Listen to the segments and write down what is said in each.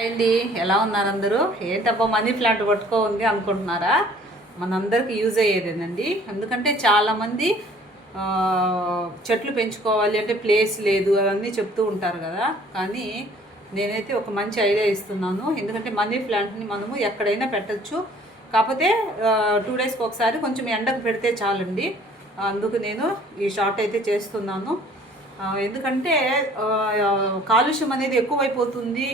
అండి, ఎలా ఉన్నారు అందరూ? ఏంటబ్బా మనీ ప్లాంట్ పట్టుకో ఉంది అనుకుంటున్నారా? మనందరికి యూజ్ అయ్యేదేనండి. ఎందుకంటే చాలామంది చెట్లు పెంచుకోవాలి అంటే ప్లేస్ లేదు అవన్నీ చెప్తూ ఉంటారు కదా. కానీ నేనైతే ఒక మంచి ఐడియా ఇస్తున్నాను. ఎందుకంటే మనీ ప్లాంట్ని మనము ఎక్కడైనా పెట్టచ్చు. కాకపోతే 2 డేస్కి ఒకసారి కొంచెం ఎండకు పెడితే చాలండి. అందుకు నేను ఈ షార్ట్ అయితే చేస్తున్నాను. ఎందుకంటే కాలుష్యం అనేది ఎక్కువైపోతుంది,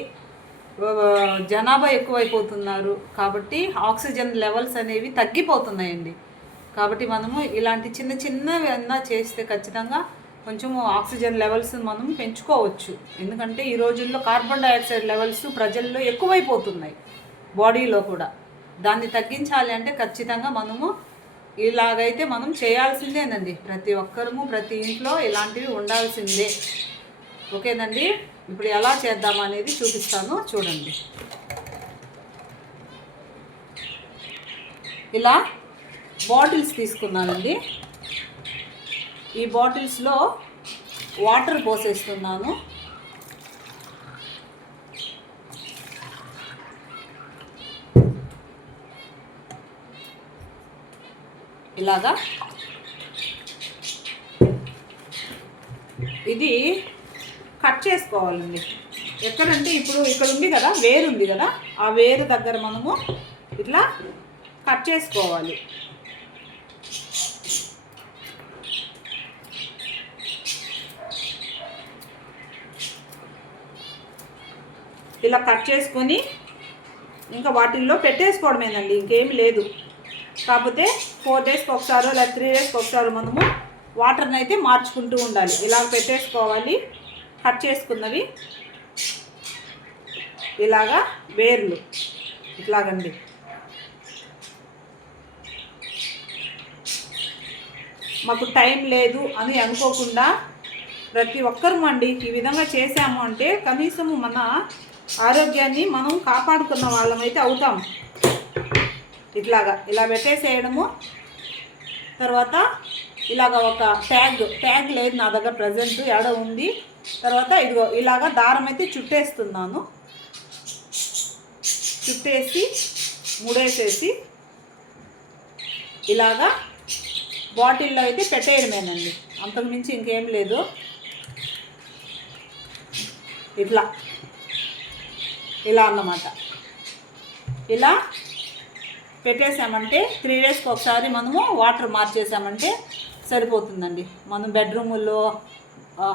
జనాభా ఎక్కువైపోతున్నారు కాబట్టి ఆక్సిజన్ లెవెల్స్ అనేవి తగ్గిపోతున్నాయండి. కాబట్టి మనము ఇలాంటి చిన్న చిన్నవి అన్నా చేస్తే ఖచ్చితంగా కొంచెము ఆక్సిజన్ లెవెల్స్ మనం పెంచుకోవచ్చు. ఎందుకంటే ఈ రోజుల్లో కార్బన్ డైఆక్సైడ్ లెవెల్స్ ప్రజల్లో ఎక్కువైపోతున్నాయి, బాడీలో కూడా. దాన్ని తగ్గించాలి అంటే ఖచ్చితంగా మనము ఇలాగైతే మనం చేయాల్సిందేనండి. ప్రతి ఒక్కరము ప్రతి ఇంట్లో ఇలాంటివి ఉండాల్సిందే. ఓకేనండి, ఇప్పుడు ఎలా చేద్దామనేది చూపిస్తాను, చూడండి. ఇలా బాటిల్స్ తీసుకున్నానండి. ఈ బాటిల్స్లో వాటర్ పోసేస్తున్నాను. ఇలాగా ఇది కట్ చేసుకోవాలండి. ఎక్కడంటే ఇప్పుడు ఇక్కడ ఉంది కదా, వేరు ఉంది కదా, ఆ వేరు దగ్గర మనము ఇట్లా కట్ చేసుకోవాలి. ఇలా కట్ చేసుకొని ఇంకా వాటిల్లో పెట్టేసుకోవడమేనండి, ఇంకేమి లేదు. కాకపోతే 4 డేస్కి ఒకసారి లేదా 3 డేస్కి ఒకసారి మనము వాటర్ని అయితే మార్చుకుంటూ ఉండాలి. ఇలా పెట్టేసుకోవాలి. కట్ చేసుకున్నవి ఇలాగా వేర్లు ఇట్లాగండి. మాకు టైం లేదు అని అనుకోకుండా ప్రతి ఒక్కరూ అండి ఈ విధంగా చేసాము అంటే కనీసము మన ఆరోగ్యాన్ని మనం కాపాడుకున్న వాళ్ళమైతే అవుతాం. ఇట్లాగా ఇలా పెట్టేసేయడము. తర్వాత ఇలాగ ఒక ట్యాగ్ లేదు నా దగ్గర ప్రజెంట్, ఎడ ఉంది. తర్వాత ఇదిగో ఇలాగా దారం అయితే చుట్టేస్తున్నాను. చుట్టేసి ముడేసేసి ఇలాగా బాటిల్లో అయితే పెట్టేయడమేనండి, అంతకుమించి ఇంకేం లేదు. ఇలా అన్నమాట. ఇలా పెట్టేసామంటే 3 డేస్కి ఒకసారి మనము వాటర్ మార్చేసామంటే సరిపోతుందండి. మనం బెడ్రూముల్లో,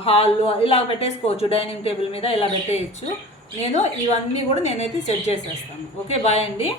హాల్లో ఇలా పెట్టేసుకోవచ్చు, డైనింగ్ టేబుల్ మీద ఇలా పెట్టేయచ్చు. ఇవన్నీ కూడా నేనైతే సెట్ చేసేస్తాను. ఓకే, బాయ్ అండి.